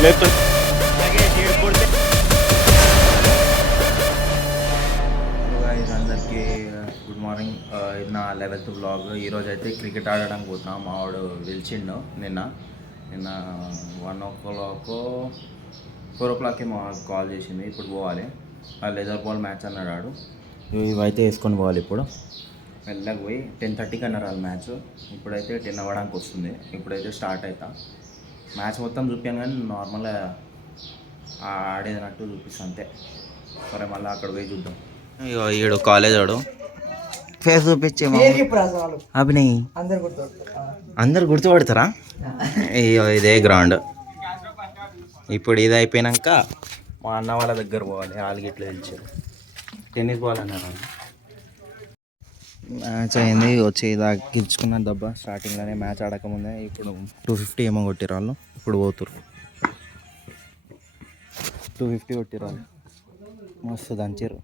అందరికీ good morning. ఇది నా 11th బ్లాగ్. ఈరోజు అయితే క్రికెట్ ఆడడానికి పోతున్నాం. మావాడు పిలిచిండు నిన్న 1 o'clock 4 o'clockకి మా కాల్ చేసింది. ఇప్పుడు పోవాలి. ఆ లెదర్ బాల్ మ్యాచ్ అన్నాడు. ఇవైతే వేసుకొని పోవాలి. ఇప్పుడు వెళ్ళకి పోయి 10:30కి అన్నారు వాళ్ళ మ్యాచ్. ఇప్పుడైతే 10 అవ్వడానికి వస్తుంది. ఇప్పుడైతే స్టార్ట్ అవుతా. మ్యాచ్ మొత్తం చూపాను కానీ నార్మల్గా ఆడేదన్నట్టు చూపిస్తాను అంతే. సరే మళ్ళీ అక్కడ పోయి చూద్దాం. ఈడు కాలేజ్ వాడు ఫేస్ చూపించే అభినయ్ అందరు గుర్తుపడతారా? ఇదే గ్రౌండ్. ఇప్పుడు ఇది అయిపోయినాక మా అన్న వాళ్ళ దగ్గర పోవాలి. వాళ్ళకి ఇట్లా తెలిసారు టెన్నిస్ బాల్ అన్నారు. మ్యాచ్ అయింది. వచ్చి దాకా గెలుచుకున్న దెబ్బ స్టార్టింగ్లోనే మ్యాచ్ ఆడకముందే. ఇప్పుడు 250 ఏమో కొట్టిరు వాళ్ళు. ఇప్పుడు పోతురు 250 కొట్టిరు వాళ్ళు. మస్తు దంచారు.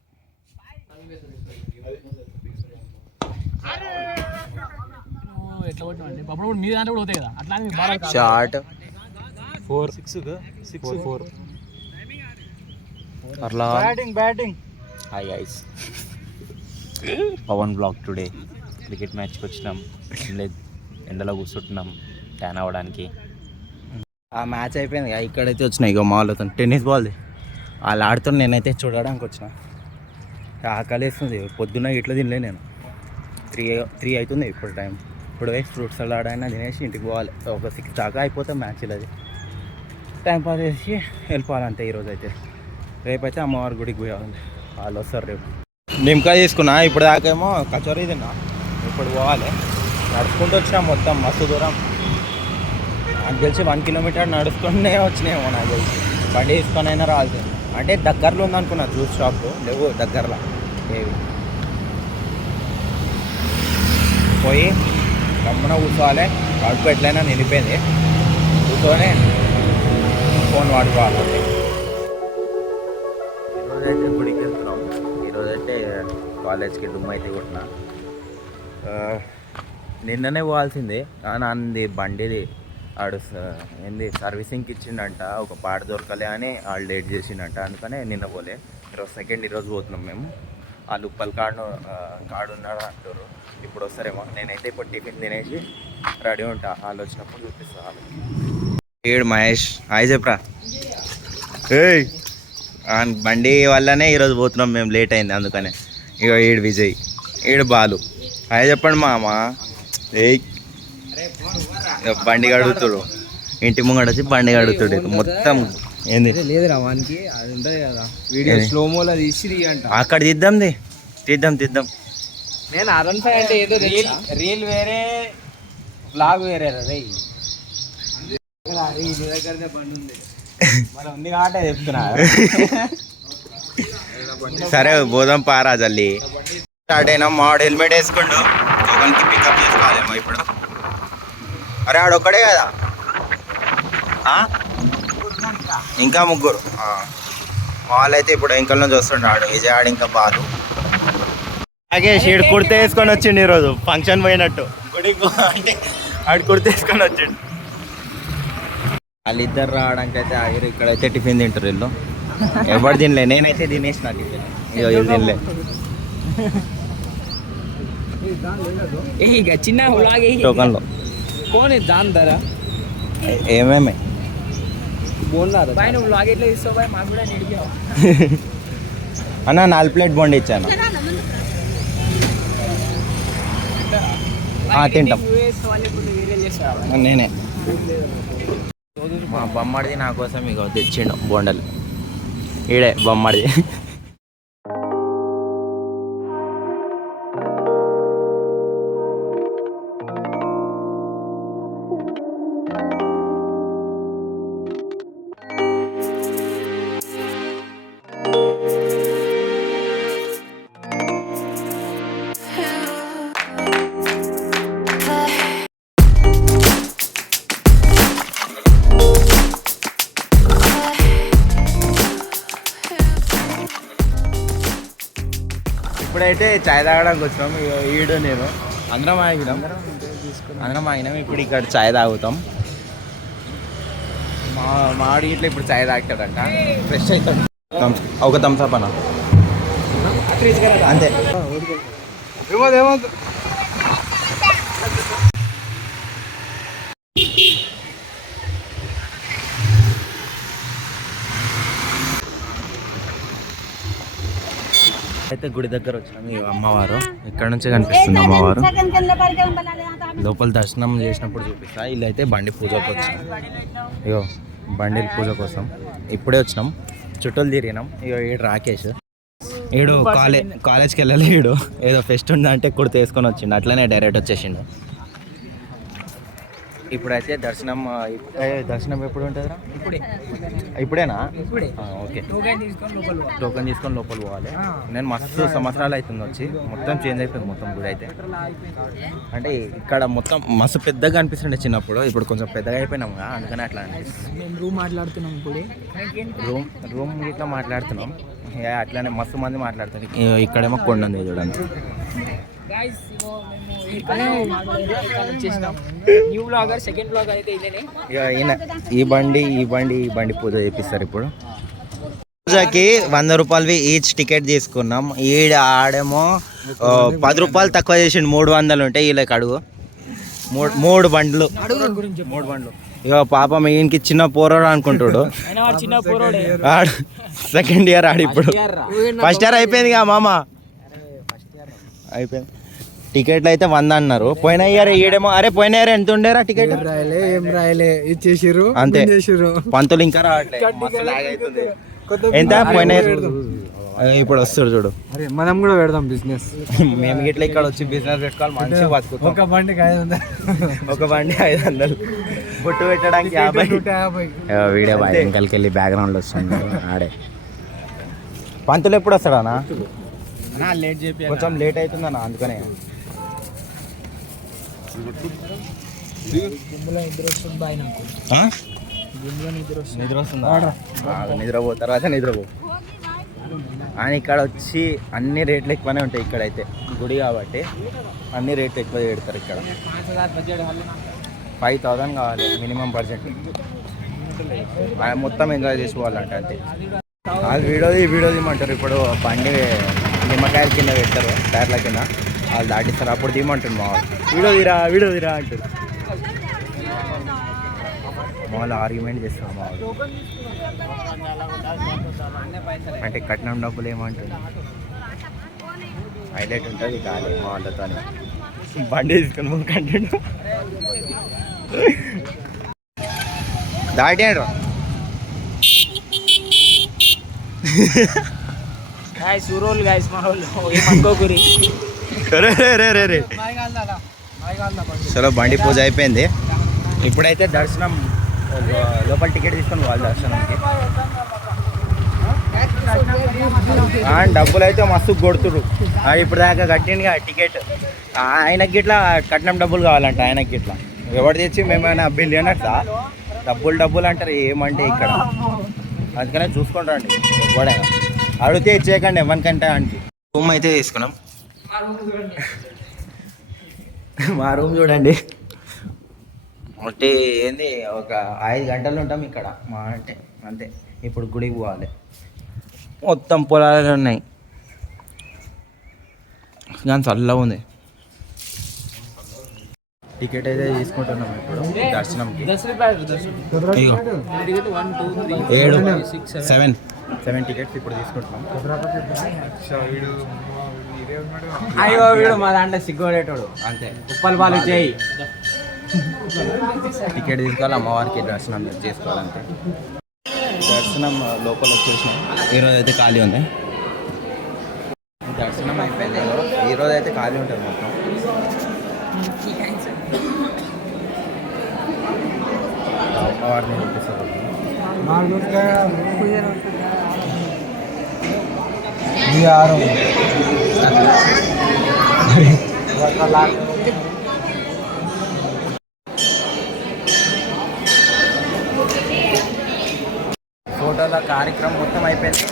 షార్ట్ 4 అట్లా batting. Hi guys, Pavan blog. Today cricket మ్యాచ్కి వచ్చినాం. ఎండలో కూర్చుంటున్నాం ట్యాన్ అవ్వడానికి. ఆ మ్యాచ్ అయిపోయింది. ఇక్కడైతే వచ్చినాయి ఇక మాల్ అవుతాను టెన్నిస్ బాల్ది. వాళ్ళు ఆడుతున్నా, నేనైతే చూడడానికి వచ్చిన. ఆకలి వేస్తుంది. పొద్దున్న ఇట్లా తినలే నేను. 3 అవుతుంది ఇప్పుడు టైం. ఇప్పుడు వేసి ఫ్రూట్స్ సలాడ్ అయినా తినేసి ఇంటికి పోవాలి. ఒక 6 దాకా అయిపోతే మ్యాచ్. అది టైం పాస్ చేసి వెళ్ళిపోవాలంతే. ఈరోజు అయితే రేపైతే అమ్మవారి గుడికి పోవాలి. వాళ్ళు వస్తారు రేపు. నిమ్మకాయ తీసుకున్నా. ఇప్పుడు దాకేమో కచోరీ తిన్నా. ఇప్పుడు పోవాలి. నడుచుకుంటూ వచ్చినా మొత్తం మస్తు దూరం. నాకు తెలిసి 1 kilometer నడుచుకుంటూనే వచ్చినాయేమో నాకు తెలిసి. బండి తీసుకొని అయినా రావాలి. అంటే దగ్గరలో ఉందనుకున్నా జ్యూస్ షాప్. లేవు దగ్గరలో ఏవి. పోయి గమ్మున కూర్చోవాలి. కడుపు ఎట్లయినా నిలిపోయింది. కూర్చొని ఫోన్ వాడుకోవాలి. ఈరోజైతే గుడికి వెళ్తున్నాం. ఈరోజైతే కాలేజ్కి డుమ్ అయితే కొట్టిన. నిన్ననే పోవాల్సిందే కానీ అంది బండిది ఆడు ఏంది సర్వీసింగ్కి ఇచ్చిండంట. ఒక పాట దొరకలే అని వాళ్ళు లేట్ చేసిండంట. అందుకనే నిన్న పోలే. ఈరోజు పోతున్నాం మేము. వాళ్ళు ఉప్పల్ కాడు ఉన్నాడు అంటారు. ఇప్పుడు వస్తారేమో. నేనైతే ఇప్పుడు టిఫిన్ తినేసి రెడీ ఉంటా. వాళ్ళు వచ్చినప్పుడు చూపిస్తా వాళ్ళకి. ఏడు మహేష్ హాయ్ చెప్పరా. బండి వల్లనే ఈరోజు పోతున్నాం మేము. లేట్ అయింది అందుకనే. ఇక ఈడు విజయ్, ఈడు బాలు. హాయ్ చెప్పండి మామ. బండి కడుగుతుడు. ఇంటి ముంగడు వచ్చి బండి కడుగుతుడు మొత్తం. ఏంది లేదురా వానికి అది ఉంటుంది కదా వీడియో స్లోమోలో తీసి అక్కడ తీద్దాం. నేను R15 అంటే ఏదో రీల్ వేరే బ్లాగ్ వేరే రే. దగ్గరనే బండి ఉంది మన ఉంది కాబట్టి చెప్తున్నా. సరే పోదాం పారా జల్లి. స్టార్ట్ అయినా మాడు హెల్మెట్ వేసుకోండు. ఒకరికి పికప్ చేసుకోవాలేమో ఇప్పుడు. అరే ఆడొక్కడే కదా, ఇంకా ముగ్గురు. వాళ్ళైతే ఇప్పుడు ఇంకల్ నుంచి వస్తుండే. విజయ్ ఆడు ఇంకా బాలు. అలాగే షీడ్ కుర్తా వేసుకొని వచ్చిండు ఈరోజు. ఫంక్షన్ పోయినట్టు గుడికి. అంటే ఆడు కుర్తా వేసుకొని వచ్చిండు. వాళ్ళిద్దరు రావడానికి అయితే ఆగిరు. ఇక్కడైతే టిఫిన్ తింటారు వీళ్ళు. ఎవరు తినలే. నేనైతే తినేసిన టిఫిన్. ఇక తినలే. చిన్న టోకన్లో ఏమేమి అన్న 4 ప్లేట్ బోండి ఇచ్చాను. తింటాం. నేనే మా బొమ్మడిది నా కోసం ఇక తెచ్చిండు బోండలు. ఈడే బొమ్మడిది. ఇప్పుడైతే చాయ్ తాగడానికి వచ్చినాం. ఈడు నేను అందరం ఆగినాం. ఇప్పుడు ఇక్కడ చాయ్ తాగుతాం. మాడి ఇట్లా ఇప్పుడు చాయ్ తాగుతాడంట, ఫ్రెష్ అవుతాడు. ఒక థమ్స్అప్ అన్న అంతే. అయితే గుడి దగ్గర వచ్చినాము. ఈ అమ్మవారు ఇక్కడ నుంచే కనిపిస్తుంది. అమ్మవారు లోపల దర్శనం చేసినప్పుడు చూపిస్తా. వీళ్ళు అయితే బండి పూజకు వచ్చినాం. ఇగో బండి పూజ కోసం ఇప్పుడే వచ్చినాం. చుట్టూలు తిరిగినాం. ఇగో ఈడు రాకేష్, ఈడు కాలేజ్కి వెళ్ళాలి. ఈడు ఏదో ఫెస్ట్ ఉందంటే కుర్త వేసుకొని వచ్చిండు, అట్లనే డైరెక్ట్ వచ్చేసిండు. ఇప్పుడైతే దర్శనం ఎప్పుడు ఉంటుందిరా? ఇప్పుడేనా? ఓకే, టోకెన్ తీసుకొని లోపల పోవాలి. నేను మస్తు సంవత్సరాలు అవుతుంది వచ్చి, మొత్తం చేంజ్ అయిపోయింది మొత్తం గుడి అయితే. అంటే ఇక్కడ మొత్తం మస్తు పెద్దగా అనిపిస్తుండే చిన్నప్పుడు, ఇప్పుడు కొంచెం పెద్దగా అయిపోయినాం కదా, అందుకని అట్లా అనిపిస్తుంది. రూమ్ మాట్లాడుతున్నాం ఇప్పుడు, రూమ్ ఇట్లా మాట్లాడుతున్నాం. అట్లానే మస్తు మంది మాట్లాడుతారు. ఇక్కడేమో కొండ ఉంది చూడండి. ఈ బండి పూజ చేపిస్తారు. ఇప్పుడు పూజకి 100 రూపాయలవి ఈచ్ టికెట్ తీసుకున్నాం. ఆడేమో 10 రూపాయలు తక్కువ చేసిండు, 300 ఉంటాయి. వీళ్ళకి అడుగు 3 బండ్లు. ఇక పాపం ఈయనకి చిన్న పోరాడు అనుకుంటాడు. సెకండ్ ఇయర్ ఆడు ఇప్పుడు. ఫస్ట్ ఇయర్ అయిపోయింది కదా మామ, అయిపోయింది. టికెట్లు అయితే 100 అన్నారు. పోయిన ఇయర్ ఈడేమో, అరే పోయిన ఇయర్ ఎంత ఉండేరా టికెట్? ఏం రాయలే, ఇచ్చేసారు అంతే. పంతులు ఇంకా రావట్లేదు. ఎంత పోయిన ఇయర్? ఇప్పుడు వస్తాడు చూడు. మనం కూడా పెడదాం బిజినెస్. మేము ఇట్లా ఇక్కడ వచ్చి బిజినెస్ పెట్టుకోవాలి, మంచిగా బతుకుతాం. ఒక బండికి 500, ఒక బండి 500, బొట్టు పెట్టడానికి 50. వీడియో బాయ్ వెనకాలకి వెళ్ళి బ్యాక్గ్రౌండ్లో వస్తుంది ఆడే. పంతులు ఎప్పుడు వస్తాడా అన్న? లేట్ చెప్పి కొంచెం లేట్ అవుతుంది అన్న, అందుకనే. నిద్రపో తర్వాత నిద్రపో. ఆయన ఇక్కడ వచ్చి అన్ని రేట్లు ఎక్కువనే ఉంటాయి. ఇక్కడైతే గుడి కాబట్టి అన్ని రేట్లు ఎక్కువ పెడతారు. ఇక్కడ 5000 కావాలి మినిమం బడ్జెట్. మొత్తం ఎంజాయ్ చేసుకోవాలంటే అంతే. వాళ్ళు వీడియో తీయమంటారు. ఇప్పుడు బండి నిమ్మకాయల కింద పెట్టారు, టైర్ల కింద వాళ్ళు దాటిస్తారు. అప్పుడు తీయమంటుంది మా వాళ్ళు, వీడియో తీరా అంటారు. మా వాళ్ళు ఆర్గ్యుమెంట్ చేస్తారు. మా వాళ్ళు అంటే కట్నం డబ్బులు ఏమంటుంది, హైలైట్ ఉంటుంది కాదు మా వాళ్ళతో. బండి తీసుకుని ముందు కంటెంట్ దాటాడు. చలో బండి పూజ అయిపోయింది. ఇప్పుడైతే దర్శనం లోపల టికెట్ తీసుకొని వాళ్ళు దర్శనంకి. డబ్బులు అయితే మస్తు కొడుతురు. ఇప్పుడు దాకా కట్టింది టికెట్. ఆయనకి గిట్లా కట్నం డబ్బులు కావాలంట. ఆయనకి గిట్లా ఎవరు తెచ్చి మేమైనా బిలియనర్సా? డబ్బులు అంటారు ఏమంటే ఇక్కడ. అందుకనే చూసుకుంటాండి ఎవడైనా అడిగితే ఇచ్చేయకండి ఎవరికంటే అంటే. రూమ్ అయితే తీసుకున్నాం. మా రూమ్ చూడండి. ఒకటి ఏంది, ఒక 5 గంటలు ఉంటాం ఇక్కడ మా అంటే అంతే. ఇప్పుడు గుడికి పోవాలి. మొత్తం పొలాలు ఉన్నాయి కానీ చల్లగా ఉంది. టికెట్ అయితే తీసుకుంటున్నాం ఇప్పుడు దర్శనంకి. 7 టికెట్స్ ఇప్పుడు తీసుకుంటున్నాం. అయ్యో వీడు మా దాంట్లో సిగ్గోడేటోడు అంతే. ఉప్పల్ పాలు చేయి. టికెట్ తీసుకోవాలి, అమ్మవారికి దర్శనం చేసుకోవాలంటే. దర్శనం లోపల వచ్చేసినాం. ఈరోజు అయితే ఖాళీ ఉంది. దర్శనం అయిపోయింది. ఈరోజు అయితే ఖాళీ ఉంటుంది మొత్తం. అమ్మవారిని చూపిస్తారు. ఫోటోల కార్యక్రమం మొత్తం అయిపోయింది.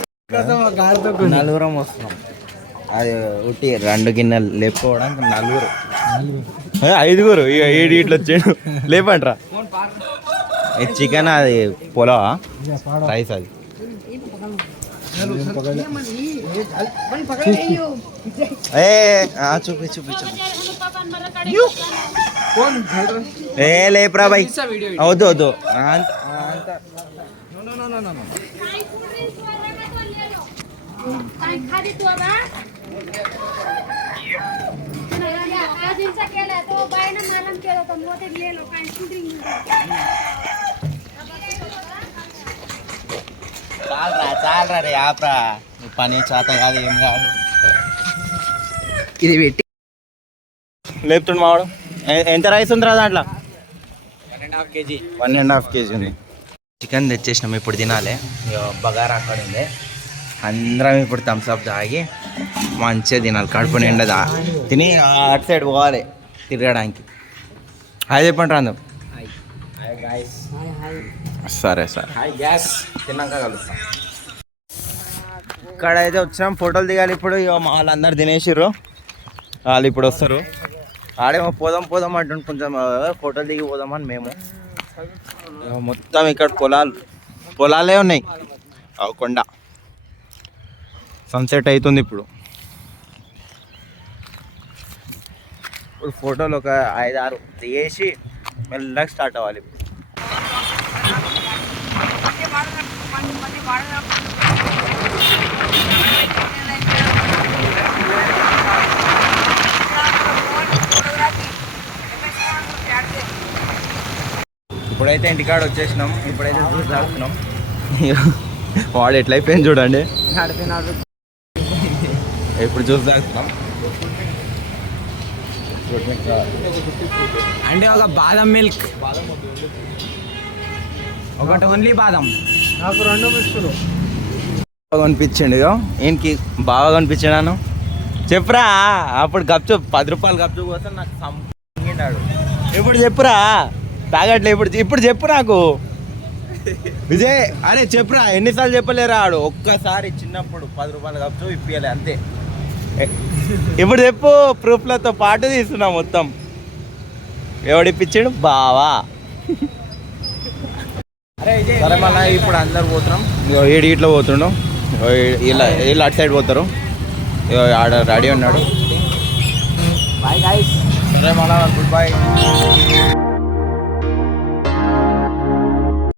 నలుగురం వస్తున్నాం. అది ఉట్టి 2 గిన్నెలు లేపుకోవడానికి 4, 5 ఇక 7 ఇట్లా వచ్చాడు. లేపండ్రా ఇది చికెన్, అది పులావా రైస్ అది. చూపి చూపి చూపి. ఏ లేపురా బాయ్, వద్దు వద్దు. చాలరా రే ఆపరా, పని చేత కాదు ఏం కాదు. ఇది పెట్టి లేపుతుండు మావాడు. ఎంత రైస్ ఉందిరా దాంట్లో? 1.5 kg. 1.5 kg ఉంది. చికెన్ తెచ్చేసినాం, ఇప్పుడు తినాలి. బగారా అక్కడ ఉంది. అందరం ఇప్పుడు థమ్స్అప్ తాగి మంచిగా తినాలి, కడుపు నిండా తిని అటు సైడ్ పోవాలి తిరగడానికి. హాయ్ చెప్పండి రాందు. సరే సరే తిన్నాక కలుస్తాం. ఇక్కడైతే వచ్చినాం, ఫోటోలు దిగాలి ఇప్పుడు. మా వాళ్ళందరూ తినేసిర్రు, వాళ్ళు ఇప్పుడు వస్తారు. ఆడేమో పోదాం పోదాం అంటుండు, కొంచెం ఫోటోలు దిగి పోదామని మేము. మొత్తం ఇక్కడ పొలాలే ఉన్నాయి, కొండ. సన్సెట్ అవుతుంది ఇప్పుడు. ఫోటోలు ఒక 5-6 దిగేసి మెల్లగా స్టార్ట్ అవ్వాలి. ఇప్పుడైతే ఇంటికాడ వచ్చేసినాం, ఇప్పుడైతే జ్యూస్ తాగుతున్నాం. వాడు ఎట్లయిపోయింది చూడండి, ఇప్పుడు జ్యూస్ తాగుతున్నాం. అంటే ఒక బాదం మిల్క్, ఒకటి ఓన్లీ బాదం. నాకు 2 మిక్స్లు బాగా కనిపించండి. ఈయనకి బాగా కనిపించాను. చెప్పురా, అప్పుడు గప్చు 10 రూపాయలు గప్చు కోసం నాకు సంపిండాడు. ఇప్పుడు చెప్పురా, తాగట్లే. ఇప్పుడు చెప్పు నాకు విజయ్. అరే చెప్పురా, ఎన్నిసార్లు చెప్పలేరా ఆడు. ఒక్కసారి చిన్నప్పుడు 10 రూపాయలు గప్చు ఇప్పియాలి అంతే. ఇప్పుడు చెప్పు, ప్రూఫ్లతో పాటు తీస్తున్నా మొత్తం. ఎవడిప్పించాడు? బావా. సరే మళ్ళీ ఇప్పుడు అందరు పోతున్నాం. ఏడు ఇట్లా పోతుండు, ఇలా అటు సైడ్ పోతారు. ఆడ రెడీ ఉన్నాడు. Bye guys. సరే మళ్ళీ గుడ్ బాయ్.